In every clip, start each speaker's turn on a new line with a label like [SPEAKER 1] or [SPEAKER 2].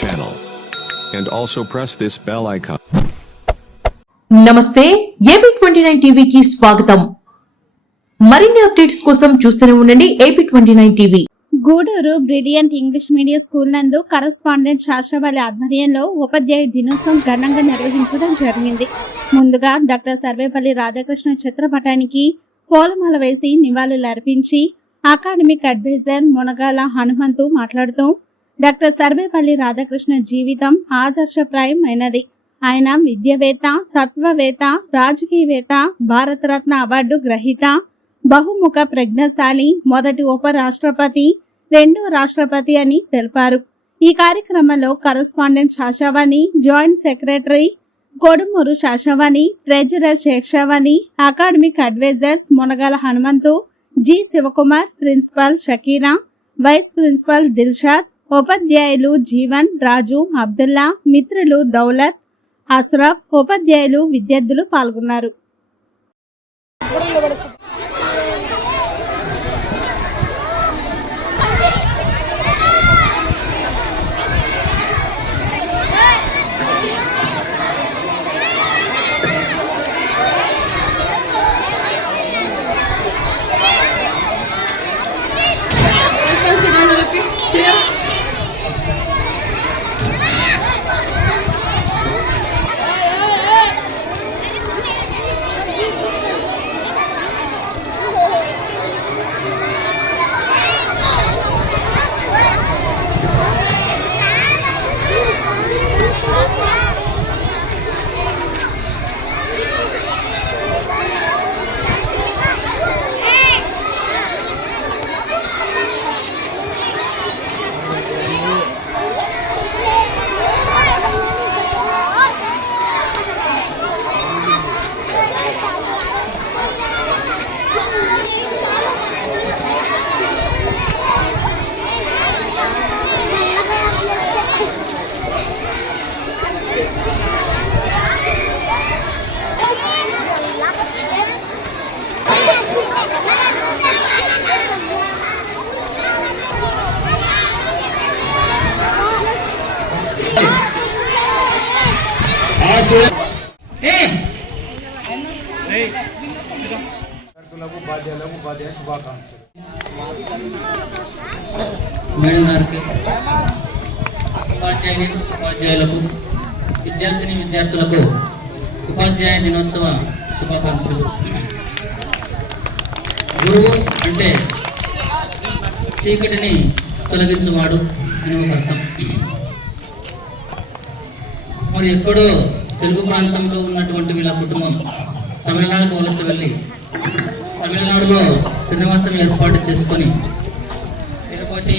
[SPEAKER 1] channel. And also press this bell icon.
[SPEAKER 2] నమస్తే AP twenty nine టీవీకి స్వాగతం మరిన్ని అప్డేట్స్ కోసం చూస్తూనే ఉండండి AP twenty nine TV
[SPEAKER 3] Gudur brilliant English medium school నందు కరస్పాండెంట్ శాస్త్రవల్లి ఆధ్వర్యంలో ఉపాధ్యాయ దినోత్సవం ఘనంగా నిర్వహించడం జరిగింది ముందుగా డాక్టర్ సర్వేపల్లి రాధాకృష్ణ చిత్రపటానికి పూలమాల వేసి నివాళులు అర్పించి అకాడమిక్ అడ్వైజర్ మునగాల హనుమంతు మాట్లాడుతూ డాక్టర్ సర్వేపల్లి రాధాకృష్ణ జీవితం ఆదర్శప్రాయమైనది ఆయన విద్యవేత్త తత్వవేత్త రాజకీయవేత్త భారతరత్న అవార్డు గ్రహీత బహుముఖ ప్రజ్ఞశాలి మొదటి ఉప రాష్ట్రపతి రెండో రాష్ట్రపతి అని తెలిపారు. ఈ కార్యక్రమంలో correspondent Shashavani joint secretary Kodumuru Shashavani treasurer Sheshavani academic advisers Munagala Hanumanthu G Shivakumar principal Shakira vice principal Dilshad ఉపాధ్యాయులు జీవన్ రాజు అబ్దుల్లా మిత్రులు దౌలత్ అస్రఫ్ ఉపాధ్యాయులు విద్యార్థులు పాల్గొన్నారు.
[SPEAKER 4] ఉపాధ్యాయులకు ఉపాధ్యాయ శుభాకాంక్షలు.
[SPEAKER 5] మేడం గారికి ఉపాధ్యాయుని ఉపాధ్యాయులకు విద్యార్థిని విద్యార్థులకు ఉపాధ్యాయ దినోత్సవ శుభాకాంక్షలు. గురువు అంటే చీకటిని తొలగించువాడు అని ఒక అర్థం. మరి ఎక్కడో తెలుగు ప్రాంతంలో ఉన్నటువంటి వీళ్ళ కుటుంబం తమిళనాడుకు వలస వెళ్ళి తమిళనాడులో శ్రీనివాసం ఏర్పాటు చేసుకొని తిరుపతి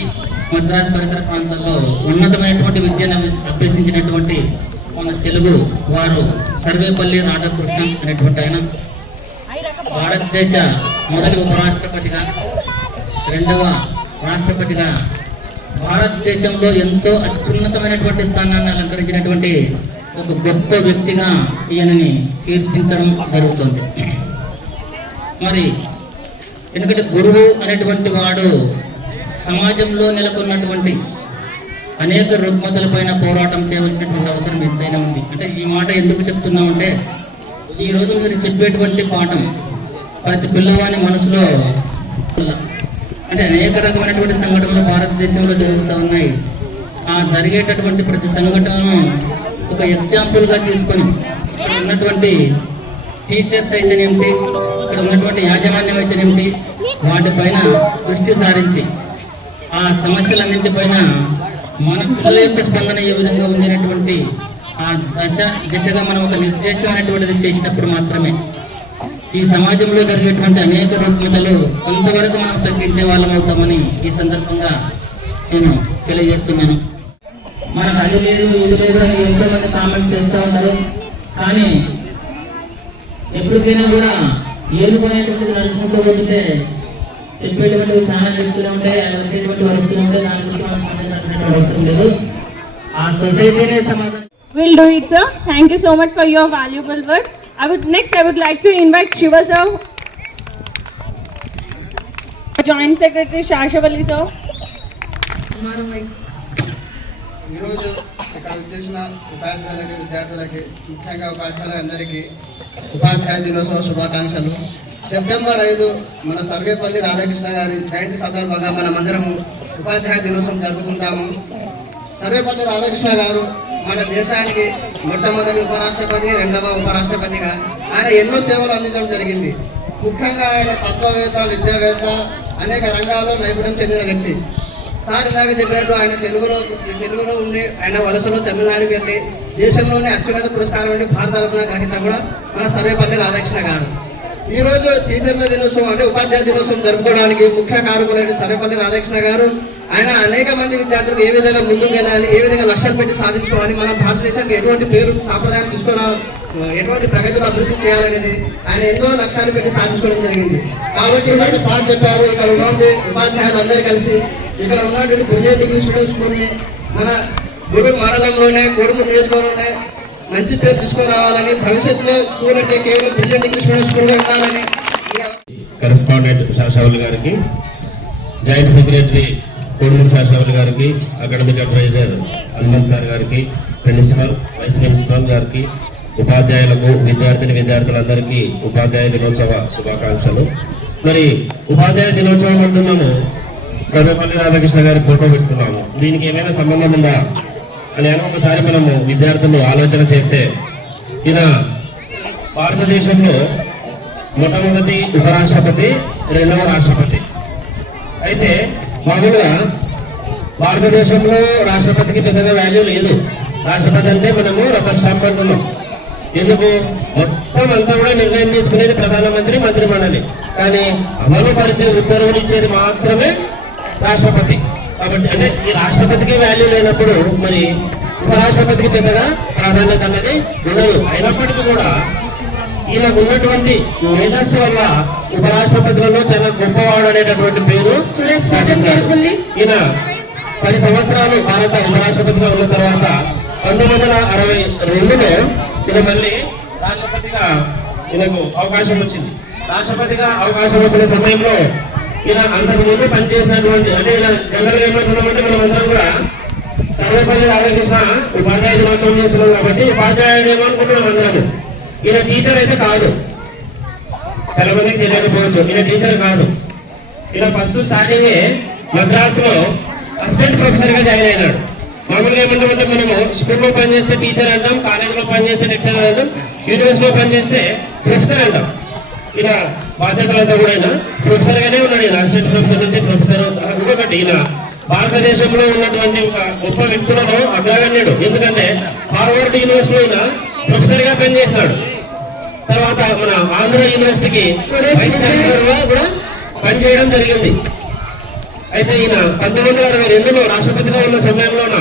[SPEAKER 5] మద్రాసు పరిసర ప్రాంతాల్లో ఉన్నతమైనటువంటి విద్యను అభ్యసించినటువంటి మన తెలుగు వారు సర్వేపల్లి రాధాకృష్ణన్ అనేటువంటి ఆయన. భారతదేశ మొదటి ఉపరాష్ట్రపతిగా రెండవ రాష్ట్రపతిగా భారతదేశంలో ఎంతో అత్యున్నతమైనటువంటి స్థానాన్ని అలంకరించినటువంటి ఒక గొప్ప వ్యక్తిగా ఈయనని కీర్తించడం జరుగుతుంది. మరి ఎందుకంటే గురువు అనేటువంటి వాడు సమాజంలో నెలకొన్నటువంటి అనేక రుగ్మతలపైన పోరాటం చేయవలసినటువంటి అవసరం ఎంతైనా ఉంది. అంటే ఈ మాట ఎందుకు చెప్తున్నామంటే ఈ రోజు మీరు చెప్పేటువంటి పాఠం ప్రతి పిల్లవాని మనసులో అంటే అనేక రకమైనటువంటి సంఘటనలు భారతదేశంలో జరుగుతూ ఉన్నాయి. ఆ జరిగేటటువంటి ప్రతి సంఘటనను ఒక ఎగ్జాంపుల్గా తీసుకొని ఇక్కడ ఉన్నటువంటి టీచర్స్ అయితేనేమిటి ఇక్కడ ఉన్నటువంటి యాజమాన్యం అయితేనేమిటి వాటిపైన దృష్టి సారించి ఆ సమస్యలన్నింటిపైన మన పిల్లల యొక్క స్పందన ఏ విధంగా ఉంది ఆ దశ దిశగా మనం ఒక నిర్దేశం అనేటువంటిది చేసినప్పుడు మాత్రమే ఈ సమాజంలో జరిగేటువంటి అనేక రుగ్మతలు కొంతవరకు మనం తగ్గించే వాళ్ళం అవుతామని ఈ సందర్భంగా నేను తెలియజేస్తున్నాను. మనకు అది లేదు ఇది లేదు అని ఎంతో మంది కామెంట్ చేస్తూ ఉంటారు కానీ ఎప్పటికైనా కూడా ఏదుకునేటువంటిది నడుచుకుంటూ పోతుంటే చెప్పేటువంటివి చాలా చెప్తూనే ఉంటాయి అది వచ్చేటువంటి వరుస్తూనే ఉంటాయి దాని గురించి మనం చేయాల్సినటువంటి అవసరం లేదు ఆ సొసైటీనే సమాధానం
[SPEAKER 6] We'll do it, sir. Thank you so much for your valuable words. I would next I would like to invite Shiva sir, Joint Secretary Shashavalli sir.
[SPEAKER 4] ఈరోజు
[SPEAKER 7] ఇక్కడ వచ్చేసిన ఉపాధ్యాయులకి విద్యార్థులకి ముఖ్యంగా ఉపాధ్యాయులందరికీ ఉపాధ్యాయ దినోత్సవ శుభాకాంక్షలు. సెప్టెంబర్ ఐదు మన సర్వేపల్లి రాధాకృష్ణ గారి జయంతి సందర్భంగా మనమందరము ఉపాధ్యాయ దినోత్సవం జరుపుకుంటాము. సర్వేపల్లి రాధాకృష్ణ గారు మన దేశానికి మొట్టమొదటి ఉపరాష్ట్రపతి రెండవ ఉపరాష్ట్రపతిగా ఆయన ఎన్నో సేవలు అందించడం జరిగింది. ముఖ్యంగా ఆయన తత్వవేత్త విద్యావేత్త అనేక రంగాల్లో నైపుణ్యం చెందిన వ్యక్తి. సార్ ఇందాక చెప్పినట్టు ఆయన తెలుగులో తెలుగులో ఉండి ఆయన వలసలో తమిళనాడుకి వెళ్ళి దేశంలోనే అత్యున్నత పురస్కారం అంటే భారతరత్న గ్రహీత కూడా మన సర్వేపల్లి రాధాకృష్ణ గారు. ఈ రోజు టీచర్ల దినోత్సవం అంటే ఉపాధ్యాయ దినోత్సవం జరుపుకోవడానికి ముఖ్య కారకులైన సర్వేపల్లి రాధాకృష్ణ గారు ఆయన అనేక మంది విద్యార్థులకు ఏ విధంగా ముందుకు వెళ్ళాలి ఏ విధంగా లక్ష్యాలు పెట్టి సాధించుకోవాలి మన భారతదేశానికి ఎటువంటి పేరు సాంప్రదాయం తీసుకురా ఎటువంటి ప్రగతిలో అభివృద్ధి చేయాలనేది ఆయన ఎన్నో లక్ష్యాలు పెట్టి సాధించుకోవడం జరిగింది. కాబట్టి సార్ చెప్పారు ఇక్కడ ఉన్నటువంటి ఉపాధ్యాయులు అందరూ కలిసి ఇక్కడ ఉన్నటువంటి బుర్జెట్ డిగ్రీ స్టూడెంట్స్ కొన్ని మన గుడి మండలంలోనే గూడూరు నియోజకవర్గంలోనే మంచి పేరు తీసుకురావాలని భవిష్యత్తులో స్కూల్ అంటే కేవలం బ్రిలియంట్ ఇంగ్లీష్ మీడియం స్కూల్గా ఉండాలని
[SPEAKER 8] కరెస్పాండెంట్ శాసవులు గారికి జాయింట్ సెక్రటరీ కోడూరు శాసవులు గారికి అకాడమిక్ అడ్వైజర్ హనుమంత్ సార్ గారికి ప్రిన్సిపల్ వైస్ ప్రిన్సిపల్ గారికి ఉపాధ్యాయులకు విద్యార్థిని విద్యార్థులందరికీ ఉపాధ్యాయ దినోత్సవ శుభాకాంక్షలు. మరి ఉపాధ్యాయ దినోత్సవం అంటున్నాము. సర్వపల్లి రాధాకృష్ణ గారి ఫోటో పెట్టుకున్నాము. దీనికి ఏమైనా సంబంధం ఉందా? అని ఒకసారి మనము విద్యార్థులు ఆలోచన చేస్తే ఈయన భారతదేశంలో మొట్టమొదటి ఉపరాష్ట్రపతి రెండవ రాష్ట్రపతి. అయితే మామూలుగా భారతదేశంలో రాష్ట్రపతికి పెద్దగా వాల్యూ లేదు. రాష్ట్రపతి అంటే మనము రబ్బర్ స్టాంప్ అంటున్నాం. ఎందుకు? మొత్తం అంతా కూడా నిర్ణయం తీసుకునేది ప్రధానమంత్రి మంత్రి మండలి కానీ అమలు పరిచే ఉత్తర్వులు ఇచ్చేది మాత్రమే రాష్ట్రపతి కాబట్టి అంటే ఈ రాష్ట్రపతికి వాల్యూ లేనప్పుడు మరి ఉపరాష్ట్రపతికి పెద్దగా ప్రాధాన్యత అన్నది ఉండదు. అయినప్పటికీ కూడా ఈయనకు ఉన్నటువంటి మేధస్సు వల్ల ఉపరాష్ట్రపతులలో చాలా గొప్పవాడు అనేటటువంటి పేరు ఈయన పది సంవత్సరాలు భారత ఉపరాష్ట్రపతిగా ఉన్న తర్వాత పంతొమ్మిది వందల అరవై రెండులో ఈయన మళ్ళీ రాష్ట్రపతిగా ఈయనకు అవకాశం వచ్చింది. రాష్ట్రపతిగా అవకాశం వచ్చిన సమయంలో ఇలా అంతకు ముందు పనిచేసినటువంటి అంటే ఈయన జనరల్ ఏమంటున్నామంటే మనం అందరం కూడా సర్వేపల్లి రాధాకృష్ణ ఉపాధ్యాయ దినోత్సవం చేస్తున్నాం కాబట్టి ఉపాధ్యాయుడు ఏమనుకుంటున్నాం అందరం. ఈయన టీచర్ అయితే కాదు. చాలా మందికి తెలియకపోవచ్చు ఈయన టీచర్ కాదు. ఈయన ఫస్ట్ స్టార్టింగ్ మద్రాసులో అసిస్టెంట్ ప్రొఫెసర్గా జాయిన్ అయినాడు. మామూలుగా ఏమంటామంటే మనము స్కూల్లో పనిచేస్తే టీచర్ అంటాం కాలేజీలో పనిచేస్తే లెక్చరర్ అంటాం యూనివర్సిటీలో పనిచేస్తే ప్రొఫెసర్ అంటాం. ఇలా బాధ్యతలంతా కూడా ఆయన ప్రొఫెసర్ గానే ఉన్నాడు. ఈయన అసిస్టెంట్ ప్రొఫెసర్ నుంచి ప్రొఫెసర్ ఇంకొకటి ఈయన భారతదేశంలో ఉన్నటువంటి ఒక గొప్ప వ్యక్తులలో అగ్రగణ్యుడు. ఎందుకంటే హార్వర్డ్ యూనివర్సిటీలో ఈయన ప్రొఫెసర్గా పనిచేసినాడు. తర్వాత మన ఆంధ్ర యూనివర్సిటీకి వైస్ ఛాన్సలర్గా కూడా పనిచేయడం జరిగింది. అయితే ఈయన పంతొమ్మిది వందల అరవై రెండులో రాష్ట్రపతిగా ఉన్న సమయంలోన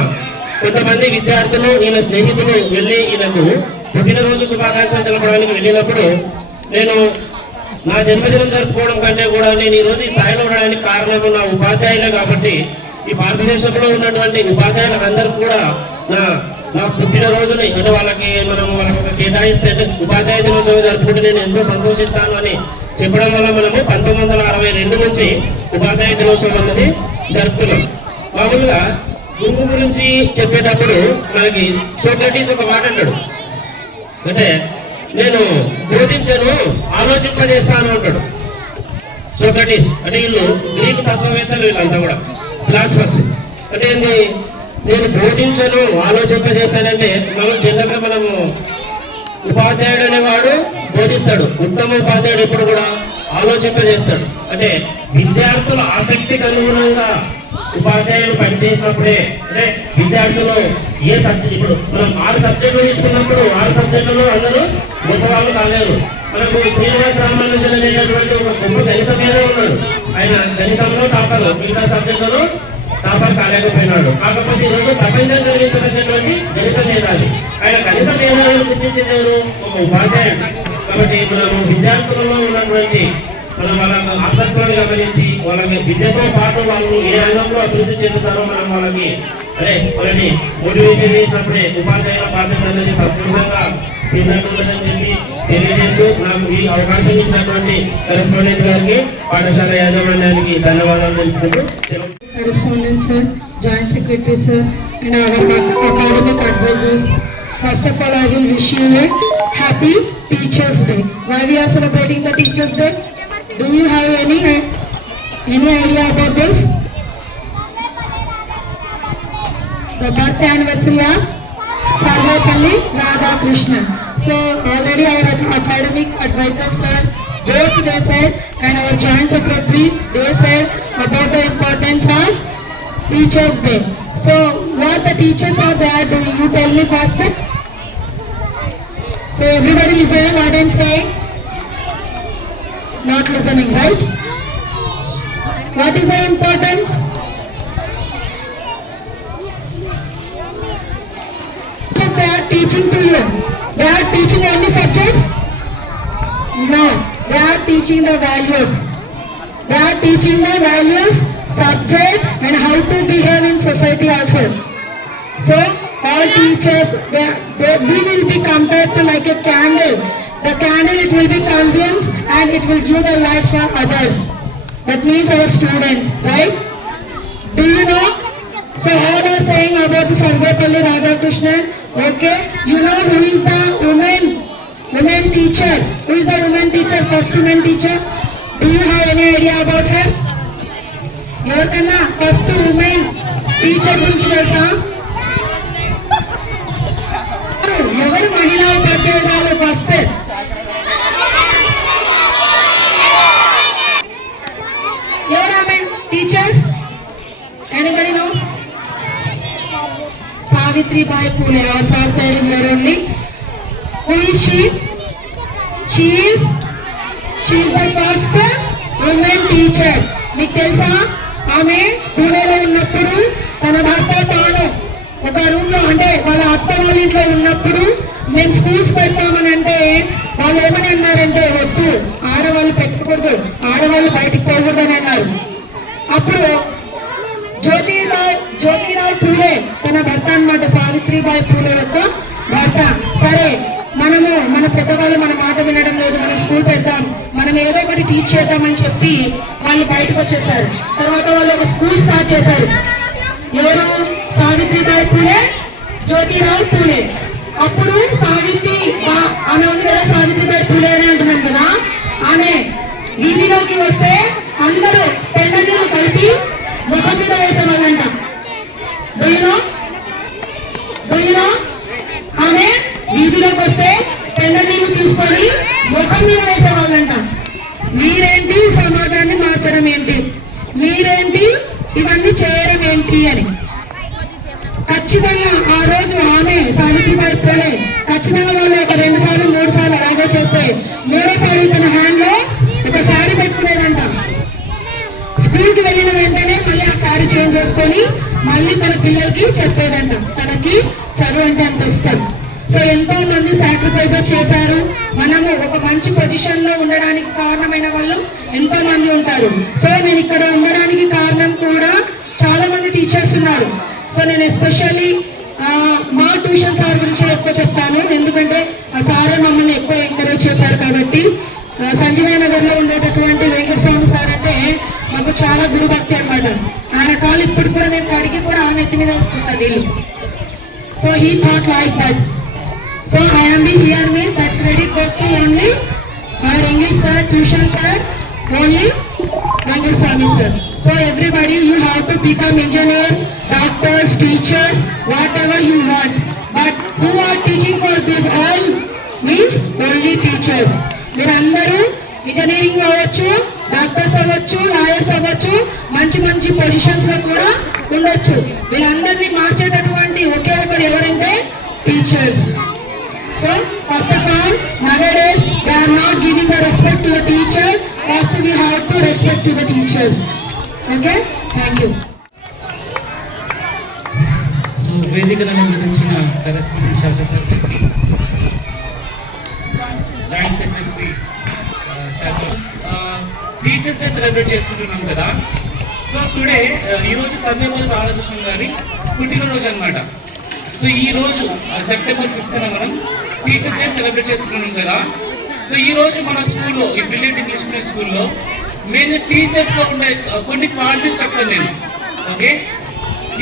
[SPEAKER 8] కొంతమంది విద్యార్థులు ఈయన స్నేహితులు వెళ్ళి ఈయనకు పుట్టినరోజు శుభాకాంక్షలు తెలపడానికి వెళ్ళినప్పుడు నేను నా జన్మదినం జరుపుకోవడం కంటే కూడా నేను ఈ రోజు ఈ స్థాయిలో ఉండడానికి కారణము నా ఉపాధ్యాయులే కాబట్టి ఈ భారతదేశంలో ఉన్నటువంటి ఉపాధ్యాయులందరికీ కూడా నా నా పుట్టినరోజుని అంటే వాళ్ళకి మనం వాళ్ళకి కేటాయిస్తే అంటే ఉపాధ్యాయ దినోత్సవం జరుపుకుంటే నేను ఎంతో సంతోషిస్తాను అని చెప్పడం వల్ల మనము పంతొమ్మిది వందల అరవై రెండు నుంచి ఉపాధ్యాయ దినోత్సవం అన్నది జరుపుతున్నాం. మామూలుగా గురువు గురించి చెప్పేటప్పుడు మనకి సోక్రటీస్ ఒక మాట అంటాడు. అంటే నేను బోధించను ఆలోచింపజేస్తాను అంటాడు. సోక్రటీస్ అంటే వీళ్ళు గ్రీకు తత్వవేత్తలు వీళ్ళంతా కూడా ఫిలాసఫర్స్ అంటే ఏంది? నేను బోధించను ఆలోచింపజేస్తానంటే మనం చిన్నగా మనము ఉపాధ్యాయుడు అనేవాడు బోధిస్తాడు. ఉత్తమ ఉపాధ్యాయుడు ఎప్పుడు కూడా ఆలోచింపజేస్తాడు. అంటే విద్యార్థుల ఆసక్తికి అనుగుణంగా ఉపాధ్యాయులు పనిచేసినప్పుడే అంటే విద్యార్థులు ఏ సబ్జెక్ట్ ఇప్పుడు మనం ఆరు సబ్జెక్టులు తీసుకున్నప్పుడు ఆరు సబ్జెక్టులు అందరూ గొప్పవాళ్ళు కాలేదు మనకు శ్రీనివాస రామానుజన్ అనేటటువంటి ఒక గొప్ప గణిత మీద ఉన్నాడు. ఆయన గణితంలో టాపర్ మిగతా సబ్జెక్టులో టాపర్ కాలేకపోయినాడు. కాకపోతే ఈరోజు ప్రపంచం కలిగించినటువంటి గణిత మేధావి. ఆయన గణిత మేధావిని గుర్తించింది ఎవరు? ఒక ఉపాధ్యాయుడు. కాబట్టి మనము విద్యార్థులలో ఉన్నటువంటి మనం వాళ్ళ ఆసక్తులను గమనించి వాళ్ళకి విద్యతో పాటు వాళ్ళు ఏ రంగంలో అభివృద్ధి చెందుతారో మనం వాళ్ళకి అదే వాళ్ళని మోటివేషన్ చేసినప్పుడే ఉపాధ్యాయుల బాధ్యత అనేది సంపూర్ణంగా తీరినట్టుందని చెప్పి తెలియజేస్తూ నాకు ఈ అవకాశం ఇచ్చినటువంటి కరెస్పాండెంట్ గారికి పాఠశాల యాజమాన్యానికి ధన్యవాదాలు తెలుపుకుంటూ సెలవు
[SPEAKER 9] correspondent sir, joint secretary sir, and our academic advisors. First of all, I will wish you a happy Teachers' Day. Why we are celebrating the Teachers' Day? Do you have any any idea about this? The birth anniversary of Sarvapalli Radhakrishnan. So already our academic advisors sirs, both they said and our joint secretary, they said about the importance of Teachers Day. So what the teachers are there, do you tell me first? So everybody listening what I'm saying? Not listening, right? What is the importance? Teachers, they are teaching to you. They are teaching only subjects? No, they are teaching the values. They are teaching the values, subject and how to behave in society also. So all teachers, they, they, we will be compared to like a candle. The candle it will be consumed and it will give the light for others. That means our students, right? Do you know? So all are saying about the Sarvepalli Radhakrishnan. Okay, you know who is the woman, woman teacher? Who is the woman teacher? First woman teacher? Do you have any idea about her? ఎవరికన్నా first women teacher గురించి తెలుసా ఎవరు మహిళా ఉపాధ్యాయురాలు Savitribai our sir side there only the first women teacher మీకు తెలుసా? ఆమె పూణేలో ఉన్నప్పుడు తన భర్త తాను ఒక రూమ్లో అంటే వాళ్ళ అత్త వాళ్ళ ఇంట్లో ఉన్నప్పుడు మేము స్కూల్స్ పెడతామని అంటే వాళ్ళు ఏమని అన్నారంటే వద్దు ఆడవాళ్ళు పెట్టకూడదు ఆడవాళ్ళు బయటికి పోకూడదు అని అన్నారు. అప్పుడు సావిత్రిబాయి పూలే యొక్క భర్త సరే మనము మన పెద్దవాళ్ళు మన మాట వినడం లేదు మనం స్కూల్ పెడతాం మనం ఏదో ఒకటి టీచ్ చేద్దామని చెప్పి వాళ్ళు బయటకు వచ్చేసారు. తర్వాత వాళ్ళు ఒక స్కూల్ స్టార్ట్ చేశారు. ఎవరు? సావిత్రిబాయి పూలే జ్యోతిరావు పూలే. అప్పుడు సావిత్రి బా- ఆమె ఉంది కదా సావిత్రిబాయి పూలే అని అంటున్నాం కదా ఆమె వీధిలోకి వస్తే అందరూ పెళ్ళ నీళ్ళు కలిపి ముఖం మీద వేసేవాళ్ళంట. దొయ్యలో డొయ్యనో ఆమె వీధిలోకి వస్తే పెళ్ళ నీళ్ళు తీసుకొని ముఖం మీద వేసేవాళ్ళంట మీరేంటి సమాజాన్ని మార్చడం ఏంటి మీరేంటి ఇవన్నీ చేయడం ఏంటి అని ఖచ్చితంగా ఆ రోజు ఆమె సావిత్రిబాయి పూలే ఖచ్చితంగా వాళ్ళు ఒక రెండు సార్లు మూడు సార్లు అలాగే చేస్తే మూడోసారి తన హ్యాండ్లో ఒక శారీ పెట్టుకునేదంట స్కూల్కి వెళ్ళిన వెంటనే మళ్ళీ ఆ శారీ చేంజ్ చేసుకొని మళ్ళీ తన పిల్లలకి చెప్పేదంట. తనకి చదువు అంటే అంత ఇష్టం. సో ఎంతో మంది సాక్రిఫైసెస్ చేశారు. మనము ఒక మంచి పొజిషన్లో ఉండడానికి కారణమైన వాళ్ళు ఎంతో మంది ఉంటారు. సో నేను ఇక్కడ ఉండడానికి కారణం కూడా చాలా మంది టీచర్స్ ఉన్నారు. సో నేను ఎస్పెషల్లీ మా ట్యూషన్ సార్ గురించి ఎక్కువ చెప్తాను. ఎందుకంటే ఆ సారే మమ్మల్ని ఎక్కువ ఎంకరేజ్ చేశారు కాబట్టి. సంజీవ నగర్లో ఉండేటటువంటి వెంకటస్వామి సార్ అంటే మాకు చాలా గురు భక్తి అనమాట ఆయన కాలు ఇప్పుడు కూడా నేను కడిగి కూడా ఆ నెత్తి మీద వేసుకుంటాను వీళ్ళు so he thought like that so I am be here me that credit goes to only my English sir tuition sir only Venkataswamy sir so everybody you have to become engineer doctors teachers whatever you want but who are teaching for this all means only teachers మీరందరూ engineering అవ్వచ్చు doctors అవ్వచ్చు lawyers అవ్వచ్చు మంచి మంచి పొజిషన్స్లో కూడా ఉండొచ్చు. వీళ్ళందరినీ మార్చేటటువంటి ఒకే ఒకరు ఎవరంటే teachers so first of all nowadays they are not giving the respect to the teacher first we have to respect to the teachers okay thank you
[SPEAKER 5] so వేదికలను గురించిన కరెస్పాండెంట్ శాసనసభ్యులకి టీచర్స్ డే సెలబ్రేట్ చేసుకుంటున్నాం కదా. So today uh, ఈరోజు సర్వేపల్లి బాలకృష్ణ గారి పుట్టినరోజు అన్నమాట. So ఈ రోజు uh, సెప్టెంబర్ ఫిఫ్త్న మనం టీచర్స్ డే సెలబ్రేట్ చేసుకుంటున్నాం కదా. సో ఈ రోజు మన స్కూల్లో ఈ బ్రిలియంట్ ఇంగ్లీష్ మీడియం స్కూల్లో మెయిన్ టీచర్స్లో ఉండే uh, కొన్ని క్వాలిటీస్ చెప్తాను నేను. ఓకే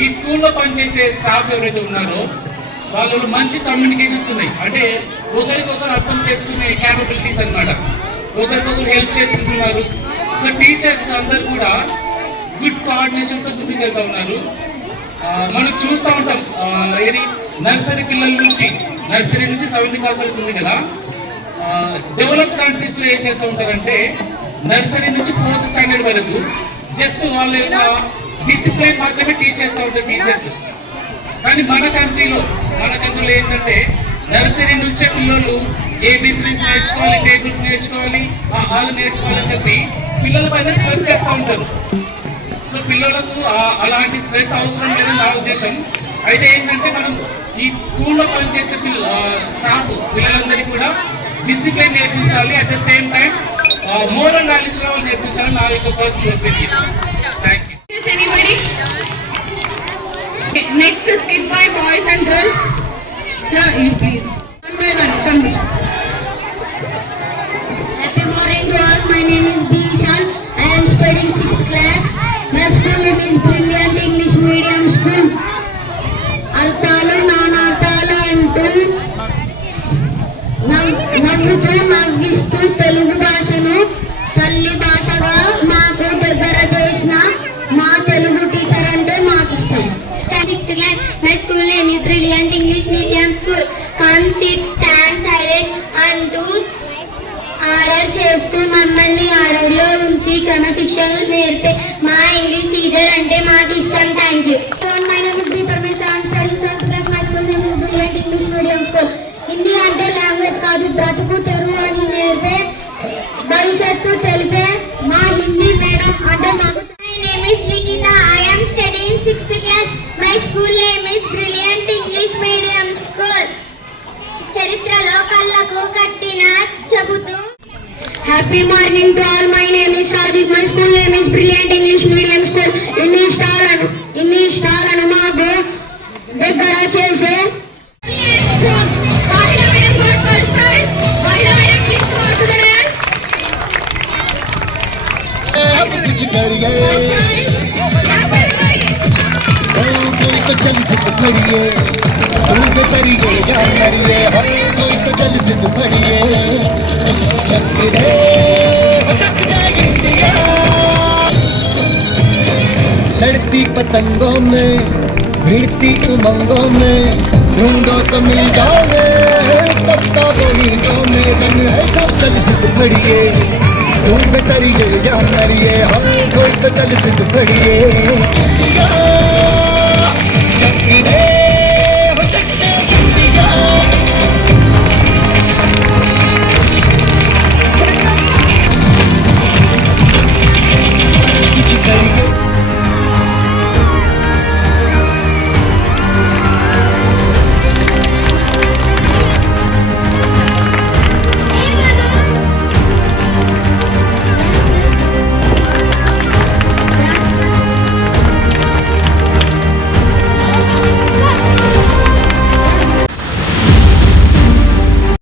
[SPEAKER 10] ఈ స్కూల్లో పనిచేసే స్టాఫ్ ఎవరైతే ఉన్నారో వాళ్ళు మంచి కమ్యూనికేషన్స్ ఉన్నాయి. అంటే ఒకరికొకరు అర్థం చేసుకునే క్యాపబిలిటీస్ అన్నమాట. ఒకరికొకరు హెల్ప్ చేసుకుంటున్నారు సో టీచర్స్ అందరు కూడా గుడ్ కోఆర్డినేషన్తో ముందుకెళ్తా ఉన్నారు. మనం చూస్తూ ఉంటాం. ఏది? నర్సరీ పిల్లల నుంచి. నర్సరీ నుంచి సెవెంత్ క్లాస్ వరకు ఉంది కదా. డెవలప్ కంట్రీస్లో ఏం చేస్తూ ఉంటారంటే నర్సరీ నుంచి ఫోర్త్ స్టాండర్డ్ వరకు జస్ట్ వాళ్ళ యొక్క డిసిప్లిన్ మాత్రమే టీచ్ చేస్తూ ఉంటారు టీచర్స్ కానీ మన కంట్రీలో మన కంట్రీలో ఏంటంటే నర్సరీ నుంచే పిల్లలు ఏ బిజినెస్ నేర్చుకోవాలి టేబుల్స్ నేర్చుకోవాలి ఆ ఆలు నేర్చుకోవాలని చెప్పి పిల్లల పైన స్ట్రెస్ చేస్తూ ఉంటారు సో పిల్లలకు అలాంటి స్ట్రెస్ అవసరం లేదని నా ఉద్దేశం అయితే ఏంటంటే మనం ఈ స్కూల్లో పనిచేసే పిల్ల స్టాఫ్ పిల్లలందరికీ కూడా డిసిప్లిన్ నేర్పించాలి at the same time moral values కూడా నేర్పించాలని నా యొక్క personal opinion thank you
[SPEAKER 11] Is anybody? Okay, next is skip by boys and girls. Sir, you please.
[SPEAKER 12] My name is B. I am studying 6th class. My school name is Brilliant క్రమశిక్షణ నేర్పే. మా English teacher అంటే మాకు ఇష్టం. Thank you my name is B Parameshwar I'm studying
[SPEAKER 13] seventh class my school name is Brilliant English medium school Hindi అంటే
[SPEAKER 12] language కాదు. బ్రతుకు తెరువు అని నేర్పే. భవిష్యత్తు తెలిపే. మా హిందీ మేడం అంటే నాకు
[SPEAKER 13] My name is Nikita. I am studying sixth class. My school
[SPEAKER 12] happy morning to all my name is Sadiq my school name is brilliant English medium school ఇన్ని ఇష్టాలను ఇన్ని ఇష్టాలను మాకు దగ్గర చేసే
[SPEAKER 14] कुछ करिए कोई तो चल सिद्ध खड़िए उनके तरीके जा मरिए हर कोई तो चल सिद्ध खड़िए शक्ति रे लड़ती पतंगों में, भिड़ती उमंगों में, ढूंढो तो मिल जाओगे तब का दो में रंग है सब चल सिद्ध पड़िए तू बेतरिए जा करिए हर कोई तो चल सिद्ध खड़िए